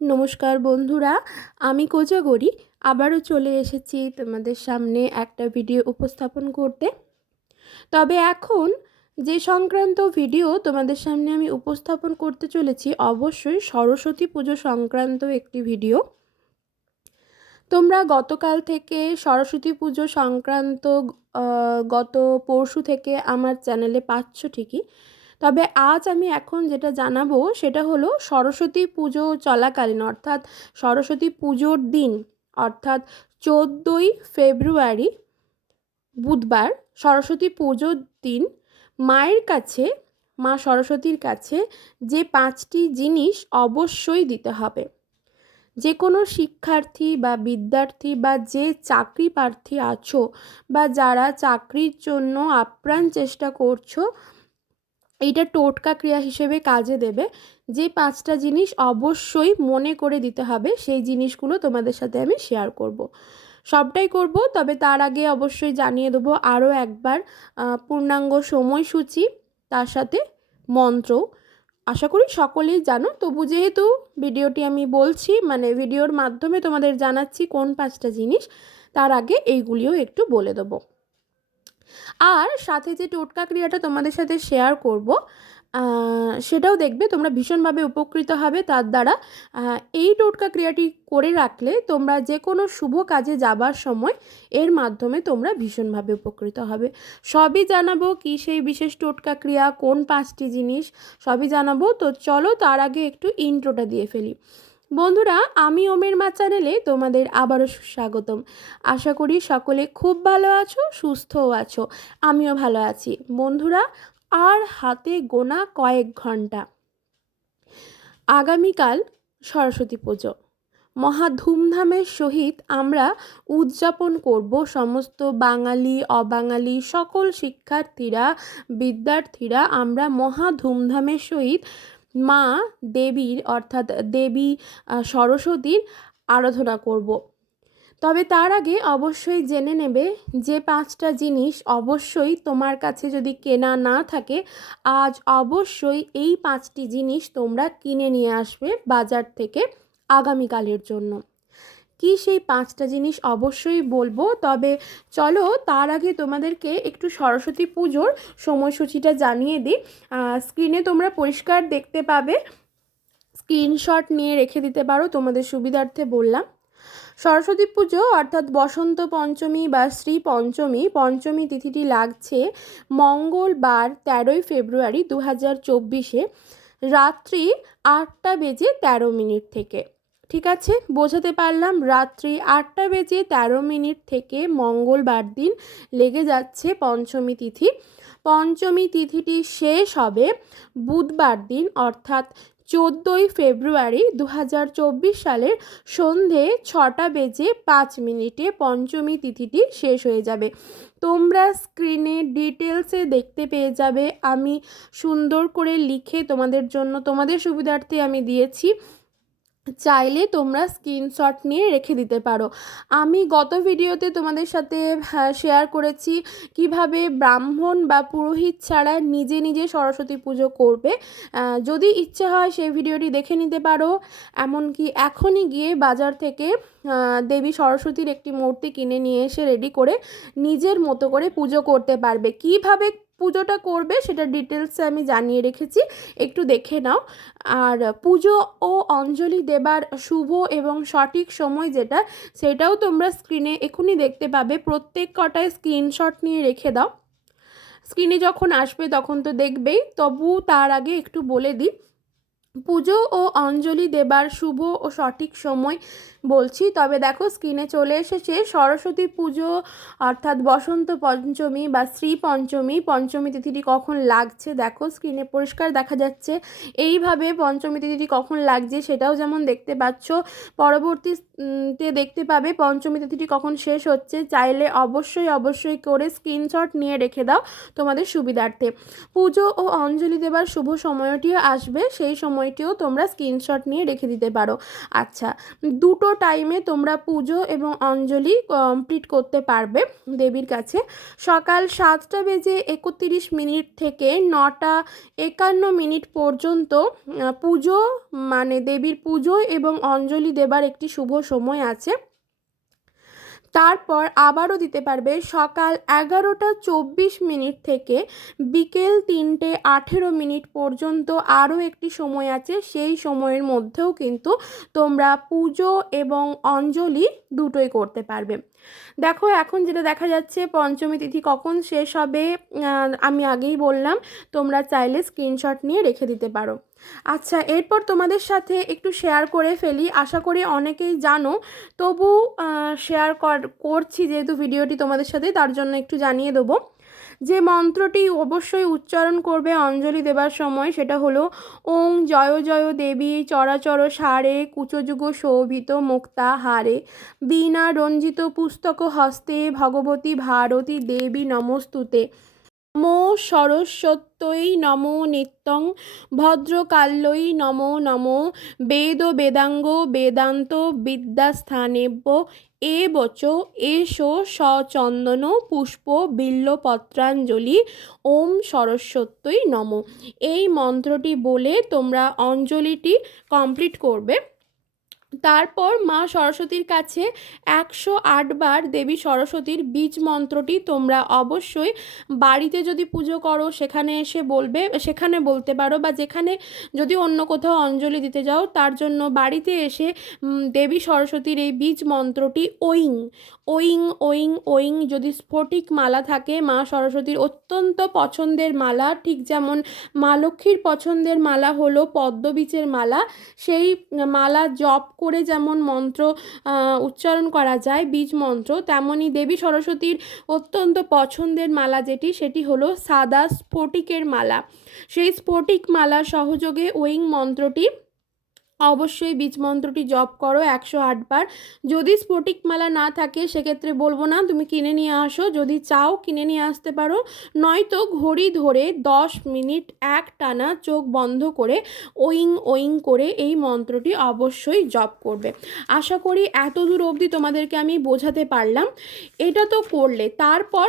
নমস্কার বন্ধুরা, আমি কোজাগরি আবারও চলে এসেছি তোমাদের সামনে একটা ভিডিও উপস্থাপন করতে। তবে এখন যে সংক্রান্ত ভিডিও তোমাদের সামনে আমি উপস্থাপন করতে চলেছি অবশ্যই সরস্বতী পুজো সংক্রান্ত একটি ভিডিও। তোমরা গতকাল থেকে সরস্বতী পুজো সংক্রান্ত গত পরশু থেকে আমার চ্যানেলে পাচ্ছ ঠিকই। তবে আজ আমি এখন যেটা জানাবো সেটা হলো সরস্বতী পুজো চলাকালীন অর্থাৎ সরস্বতী পুজোর দিন অর্থাৎ 14ই ফেব্রুয়ারি বুধবার সরস্বতী পুজোর দিন মায়ের কাছে, মা সরস্বতীর কাছে যে 5টি জিনিস অবশ্যই দিতে হবে। যে কোনো শিক্ষার্থী বা বিদ্যার্থী বা যে চাকরি প্রার্থী আছো বা যারা চাকরির জন্য আপ্রাণ চেষ্টা করছো, এইটা টোটকা ক্রিয়া হিসেবে কাজে দেবে। যে 5টা জিনিস অবশ্যই মনে করে দিতে হবে সেই জিনিসগুলো তোমাদের সাথে আমি শেয়ার করব। সবটাই করব, তবে তার আগে অবশ্যই জানিয়ে দেবো আরও একবার পূর্ণাঙ্গ সময়সূচি, তার সাথে মন্ত্র। আশা করি সকলেই জানো, তবু যেহেতু ভিডিওটি আমি বলছি, মানে ভিডিওর মাধ্যমে তোমাদের জানাচ্ছি কোন 5টা জিনিস, তার আগে এইগুলিও একটু বলে দেবো। আর সাথে যে টোটকা ক্রিয়াটা তোমাদের সাথে শেয়ার করব, সেটাও দেখবে তোমরা ভীষণভাবে উপকৃত হবে তার দ্বারা। এই টোটকা ক্রিয়াটি করে রাখলে তোমরা যে কোনো শুভ কাজে যাবার সময় এর মাধ্যমে তোমরা ভীষণভাবে উপকৃত হবে। সবই জানাবো কি সেই বিশেষ টোটকা ক্রিয়া, কোন 5টি জিনিস, সবই জানাবো। তো চলো তার আগে একটু ইন্ট্রোটা দিয়ে ফেলি। বন্ধুরা, আমি ওমের মা চ্যানেলে তোমাদের আবারও সুস্বাগতম। আশা করি সকলে খুব ভালো আছো, সুস্থও আছো। আমিও ভালো আছি। বন্ধুরা, আর হাতে গোনা কয়েক ঘন্টা, আগামীকাল সরস্বতী পুজো মহা ধুমধামের সহিত আমরা উদযাপন করব। সমস্ত বাঙালি অবাঙালি সকল শিক্ষার্থীরা, বিদ্যার্থীরা আমরা মহা ধুমধামের সহিত মা দেবীর অর্থাৎ দেবী সরস্বতীর আরাধনা করব। তবে তার আগে অবশ্যই জেনে নেবে যে 5টা জিনিস অবশ্যই তোমার কাছে যদি কেনা না থাকে, আজ অবশ্যই এই 5টি জিনিস তোমরা কিনে নিয়ে আসবে বাজার থেকে আগামীকালের জন্য। কি সেই 5টা জিনিস অবশ্যই বলবো, তবে চলো তার আগে তোমাদেরকে একটু সরস্বতী পুজোর সময়সূচিটা জানিয়ে দিই। স্ক্রিনে তোমরা পরিষ্কার দেখতে পাবে, স্ক্রিনশট নিয়ে রেখে দিতে পারো, তোমাদের সুবিধার্থে বললাম। সরস্বতী পুজো অর্থাৎ বসন্ত পঞ্চমী বা শ্রী পঞ্চমী, পঞ্চমী তিথিটি লাগছে মঙ্গলবার 13ই ফেব্রুয়ারি 2024 রাত্রি 8টা বেজে 13 মিনিট থেকে। ঠিক আছে, বোঝাতে পারলাম? রাত্রি 8টা বেজে 13 মিনিট থেকে মঙ্গলবার দিন লেগে যাচ্ছে পঞ্চমী তিথি। পঞ্চমী তিথিটি শেষ হবে বুধবার দিন অর্থাৎ 14ই ফেব্রুয়ারি 2024 সালের সন্ধে 6টা বেজে 5 মিনিটে পঞ্চমী তিথিটি শেষ হয়ে যাবে। তোমরা স্ক্রিনে ডিটেলসে দেখতে পেয়ে যাবে, আমি সুন্দর করে লিখে তোমাদের জন্য তোমাদের সুবিধার্থে আমি দিয়েছি, চাইলে তোমরা স্ক্রিনশট নিয়ে রেখে দিতে পারো। আমি গত ভিডিওতে তোমাদের সাথে শেয়ার করেছি কিভাবে ব্রাহ্মণ বা পুরোহিত ছাড়া নিজে নিজে সরস্বতী পুজো করবে। যদি ইচ্ছে হয় সেই ভিডিওটি দেখে নিতে পারো। এমনকি এখনই গিয়ে বাজার থেকে দেবী সরস্বতীর একটি মূর্তি কিনে নিয়ে এসে রেডি করে নিজের মতো করে পুজো করতে পারবে। কিভাবে পুজোটা করবে সেটা ডিটেলসে আমি জানিয়ে রেখেছি, একটু দেখে নাও। আর পুজো ও অঞ্জলি দেবার শুভ এবং সঠিক সময় যেটা, সেটাও তোমরা স্ক্রিনে এখনই দেখতে পাবে। প্রত্যেক কটায় স্ক্রিনশট নিয়ে রেখে দাও, স্ক্রিনে যখন আসবে তখন তো দেখবেই। তবু তার আগে একটু বলে দিই, পুজো ও অঞ্জলি দেবার শুভ ও সঠিক সময় বলছি। তবে দেখো স্ক্রিনে চলে এসেছে সরস্বতী পুজো অর্থাৎ বসন্ত পঞ্চমী বা শ্রী পঞ্চমী, পঞ্চমী তিথিটি কখন লাগছে দেখো স্ক্রিনে পরিষ্কার দেখা যাচ্ছে। এইভাবে পঞ্চমী তিথিটি কখন লাগছে সেটাও যেমন দেখতে পাচ্ছ, পরবর্তীতে দেখতে পাবে পঞ্চমী তিথিটি কখন শেষ হচ্ছে। চাইলে অবশ্যই করে স্ক্রিনশট নিয়ে রেখে দাও তোমাদের সুবিধার্থে। পুজো ও অঞ্জলি দেবার শুভ সময়টিও আসবে, সেই সময় সময়টিও তোমরা স্ক্রিনশট নিয়ে রেখে দিতে পারো। আচ্ছা, দুটো টাইমে তোমরা পুজো এবং অঞ্জলি কমপ্লিট করতে পারবে দেবীর কাছে। সকাল 7:31 থেকে 9:51 পর্যন্ত পুজো মানে দেবীর পুজো এবং অঞ্জলি দেবার একটি শুভ সময় আছে। তারপর আবারও দিতে পারবে সকাল 11:24 থেকে বিকেল 3:18 পর্যন্ত আরও একটি সময় আছে। সেই সময়ের মধ্যেও কিন্তু তোমরা পুজো এবং অঞ্জলি দুটোই করতে পারবে। দেখো, এখন যেটা দেখা যাচ্ছে পঞ্চমী তিথি কখন শেষ হবে আমি আগেই বললাম, তোমরা চাইলে স্ক্রিনশট নিয়ে রেখে দিতে পারো। আচ্ছা, এরপর তোমাদের সাথে একটু শেয়ার করে ফেলি, আশা করি অনেকেই জানো, তবু শেয়ার করছি যেহেতু ভিডিওটি তোমাদের সাথে, তার জন্য একটু জানিয়ে দেবো। যে মন্ত্রটি অবশ্যই উচ্চারণ করবে অঞ্জলি দেবার সময় সেটা হলো ওং জয় জয় দেবী চরাচর সারে কুচযুগ শোভিত মুক্তা হারে বীণা রঞ্জিত পুস্তক হস্তে ভগবতী ভারতী দেবী নমস্তুতে। নমো সরস্বত্যৈ নমো নিত্যং ভদ্রকাল্যৈ নমো নমো বেদ বেদাঙ্গ বেদান্ত বিদ্যাস্থানেভ্য এবচ এষো সচন্দন পুষ্প বিল্বপত্রাঞ্জলি ওম সরস্বত্যৈ নমো। এই মন্ত্রটি বলে তোমরা অঞ্জলিটি কমপ্লিট করবে। তারপর মা সরস্বতীর কাছে 108 বার দেবী সরস্বতীর বীজ মন্ত্রটি তোমরা অবশ্যই বাড়িতে যদি পুজো করো সেখানে এসে সেখানে বলতে পারো, বা যেখানে যদি অন্য কোথাও অঞ্জলি দিতে যাও তার জন্য বাড়িতে এসে দেবী সরস্বতীর এই বীজ মন্ত্রটি ওইং ওইং ওইং ওইং, যদি স্ফটিক মালা থাকে মা সরস্বতীর অত্যন্ত পছন্দের মালা, ঠিক যেমন মা লক্ষ্মীর পছন্দের মালা হলো পদ্মবীজের মালা, সেই মালা জপ করে যেমন মন্ত্র উচ্চারণ করা যায় বীজ মন্ত্র, তেমনি দেবী সরস্বতীর অত্যন্ত পছন্দের মালা সেটি হলো সাদা স্ফটিকের মালা। সেই স্ফটিক মালা সহযোগে ওইং মন্ত্রটি অবশ্যই বীজ মন্ত্রটি জপ করো 108 বার। যদি স্ফটিক মালা না থাকে সেক্ষেত্রে বলবো না, তুমি কিনে নিয়ে আসো, যদি চাও কিনে নিয়ে আসতে পারো, নয়তো ঘড়ি ধরে 10 মিনিট একটানা চোখ বন্ধ করে ওইং ওইং করে এই মন্ত্রটি অবশ্যই জপ করবে। আশা করি এত দূর অবধি তোমাদেরকে আমি বোঝাতে পারলাম। এটা তো করলে তারপর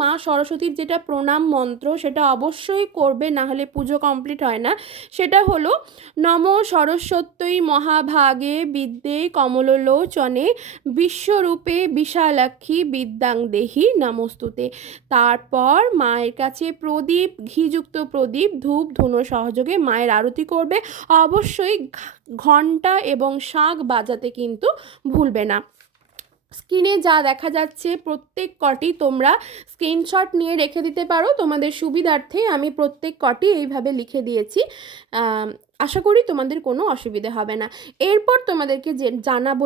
মা সরস্বতীর যেটা প্রণাম মন্ত্র সেটা অবশ্যই করবে, না হলে পুজো কমপ্লিট হয় না। সেটা হলো নমো সরস্বত্যৈ মহাভাগে বিদ্যে কমললোচনে বিশ্বরূপে বিশালাক্ষী বিদ্যাং দেহি নমস্তুতে। তারপর মায়ের কাছে প্রদীপ, ঘিযুক্ত প্রদীপ, ধূপ ধুনো সহযোগে মায়ের আরতি করবে। অবশ্যই ঘণ্টা এবং শাঁখ বাজাতে কিন্তু ভুলবে না। স্ক্রিনে যা দেখা যাচ্ছে প্রত্যেক কটি তোমরা স্ক্রিনশট নিয়ে রেখে দিতে পারো, তোমাদের সুবিধার্থে আমি প্রত্যেক কটি এইভাবে লিখে দিয়েছি। আশা করি তোমাদের কোনো অসুবিধা হবে না। এরপর তোমাদেরকে জানাবো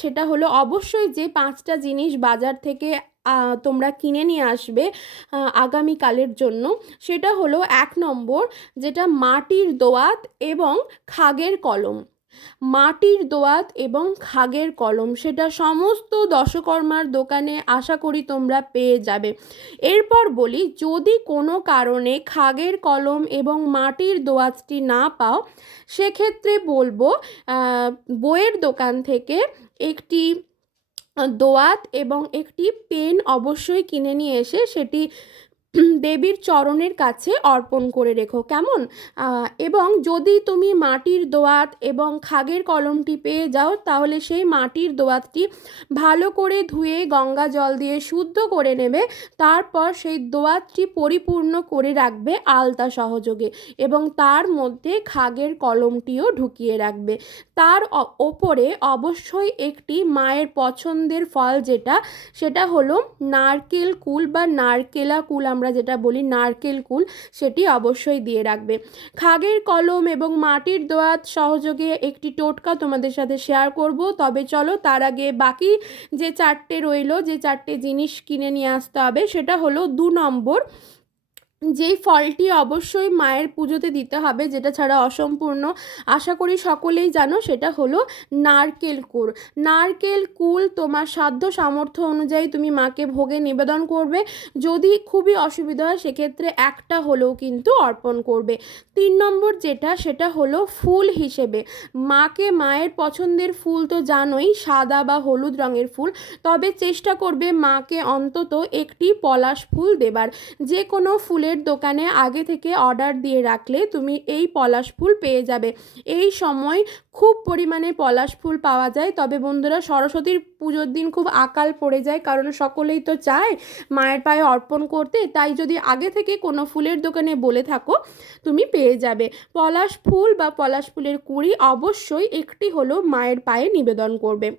সেটা হলো অবশ্যই যে 5টা জিনিস বাজার থেকে তোমরা কিনে নিয়ে আসবে আগামীকালের জন্য। সেটা হলো 1 নম্বর, যেটা মাটির দোয়াত এবং খাগের কলম। মাটির দোয়াত এবং খাগের কলম সেটা সমস্ত দশকর্মার দোকানে আশা করি তোমরা পেয়ে যাবে। এরপর বলি, যদি কোনো কারণে খাগের কলম এবং মাটির দোয়াতটি না পাও সেক্ষেত্রে বলবো বইয়ের দোকান থেকে একটি দোয়াত এবং একটি পেন অবশ্যই কিনে নিয়ে এসে সেটি দেবীর চরণের কাছে অর্পণ করে রেখো, কেমন? এবং যদি তুমি মাটির দোয়াত এবং খাগের কলমটি পেয়ে যাও তাহলে সেই মাটির দোয়াতটি ভালো করে ধুয়ে গঙ্গা জল দিয়ে শুদ্ধ করে নেবে। তারপর সেই দোয়াতটি পরিপূর্ণ করে রাখবে আলতা সহযোগে এবং তার মধ্যে খাগের কলমটিও ঢুকিয়ে রাখবে। তার ওপরে অবশ্যই একটি মায়ের পছন্দের ফল সেটা হলো নারকেল কুল বা নারকেলা কুল, আমরা যেটা বলি নারকেল কুল, সেটি অবশ্যই দিয়ে রাখবে। খাগের কলম এবং মাটির দোয়াত সহযোগে একটি টোটকা তোমাদের সাথে শেয়ার করব, তবে চলো তার আগে বাকি যে 4টে রইলো, যে 4টে জিনিস কিনে নিয়ে আসতে হবে সেটা হলো 2 নম্বর, যেই ফলটি অবশ্যই মায়ের পুজোতে দিতে হবে, যেটা ছাড়া অসম্পূর্ণ, আশা করি সকলেই জানো, সেটা হলো নারকেল কুড়। নারকেল কুল তোমার সাধ্য সামর্থ্য অনুযায়ী তুমি মাকে ভোগে নিবেদন করবে। যদি খুবই অসুবিধা হয় সেক্ষেত্রে একটা হলেও কিন্তু অর্পণ করবে। 3 নম্বর যেটা, সেটা হলো ফুল হিসেবে মাকে, মায়ের পছন্দের ফুল তো জানোই, সাদা বা হলুদ রঙের ফুল, তবে চেষ্টা করবে মাকে অন্তত একটি পলাশ ফুল দেবার। যে কোনো ফুলের দোকানে আগে থেকে অর্ডার দিয়ে রাখলে তুমি এই পলাশ ফুল পেয়ে যাবে। এই সময় খুব পরিমাণে পলাশ ফুল পাওয়া যায়। তবে বন্ধুরা, সরস্বতীর পুজোর দিন খুব আকাল পড়ে যায়, কারণ সকলেই তো চায় মায়ের পায়ে অর্পণ করতে, তাই যদি আগে থেকে কোনো ফুলের দোকানে বলে থাকো তুমি পেয়ে যাবে। পলাশ ফুল বা পলাশ ফুলের কুঁড়ি অবশ্যই একটি হলো মায়ের পায়ে নিবেদন করবে।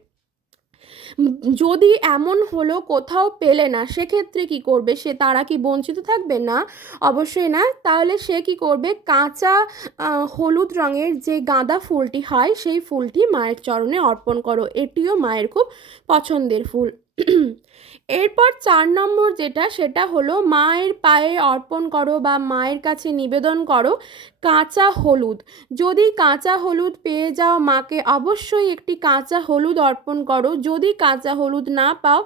যদি এমন হলো কোথাও পেলে না, সেক্ষেত্রে কি করবে? সে তারা কি বঞ্চিত থাকবে? না, অবশ্যই না। তাহলে সে কি করবে? কাঁচা হলুদ রঙের যে গাঁদা ফুলটি হয় সেই ফুলটি মায়ের চরণে অর্পণ করো। এটিও মায়ের খুব পছন্দের ফুল। এরপর 4 নম্বর যেটা, সেটা হলো মায়ের পায়ে অর্পণ করো বা মায়ের কাছে নিবেদন করো কাঁচা হলুদ। যদি কাঁচা হলুদ পেয়ে যাও, মাকে অবশ্যই একটি কাঁচা হলুদ অর্পণ করো। যদি কাঁচা হলুদ না পাও,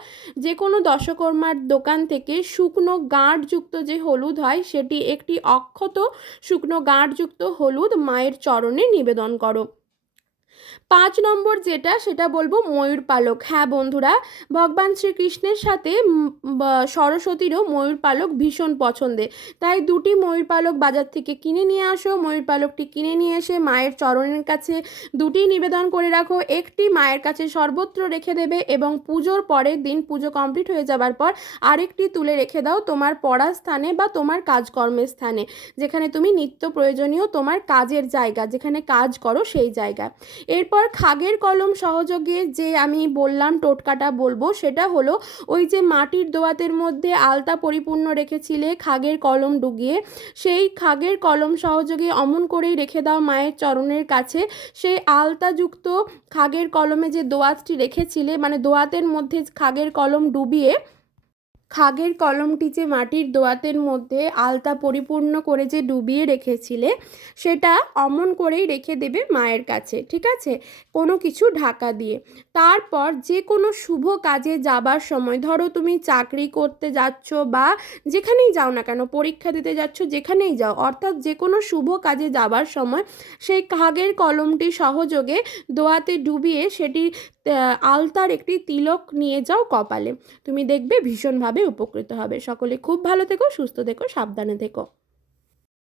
যে কোনো দশকর্মার দোকান থেকে শুকনো গাঁটযুক্ত যে হলুদ হয় সেটি একটি অক্ষত শুকনো গাঁটযুক্ত হলুদ মায়ের চরণে নিবেদন করো। 5 নম্বর যেটা, সেটা বলবো ময়ূর পালক। হ্যাঁ বন্ধুরা, ভগবান শ্রীকৃষ্ণের সাথে সরস্বতীরও ময়ূর পালক ভীষণ পছন্দের, তাই 2টি ময়ূর পালক বাজার থেকে কিনে নিয়ে আসো। ময়ূর পালকটি কিনে নিয়ে এসে মায়ের চরণের কাছে 2টি নিবেদন করে রাখো। একটি মায়ের কাছে সর্বত্র রেখে দেবে এবং পুজোর পরের দিন, পুজো কমপ্লিট হয়ে যাবার পর আরেকটি তুলে রেখে দাও তোমার পড়ার স্থানে বা তোমার কাজকর্মের স্থানে, যেখানে তুমি নিত্য প্রয়োজনীয় তোমার কাজের জায়গা, যেখানে কাজ করো সেই জায়গা। এরপর খাগের কলম সহযোগে যে আমি বললাম টোটকাটা বলবো, সেটা হলো ওই যে মাটির দোয়াতের মধ্যে আলতা পরিপূর্ণ রেখেছিলে খাগের কলম ডুবিয়ে, সেই খাগের কলম সহযোগে অমন করেই রেখে দাও মায়ের চরণের কাছে। সেই আলতাযুক্ত খাগের কলমে যে দোয়াতটি রেখেছিলে, মানে দোয়াতের মধ্যে খাগের কলম ডুবিয়ে খাগের কলমটি যে মাটির দোয়াতের মধ্যে আলতা পরিপূর্ণ করে যে ডুবিয়ে রেখেছিলে, সেটা অমন করেই রেখে দেবে মায়ের কাছে, ঠিক আছে, কোনো কিছু ঢাকা দিয়ে। তারপর যে কোনো শুভ কাজে যাবার সময়, ধরো তুমি চাকরি করতে যাচ্ছ বা যেখানেই যাও না কেন, পরীক্ষা দিতে যাচ্ছ, যেখানেই যাও, অর্থাৎ যে কোনো শুভ কাজে যাবার সময় সেই খাগের কলমটি সহযোগে দোয়াতে ডুবিয়ে সেটি আলতার একটি তিলক নিয়ে যাও কপালে। তুমি দেখবে ভীষণভাবে উপকৃত হবে। সকলে খুব ভালো থেকো, সুস্থ থেকো, সাবধানে থেকো।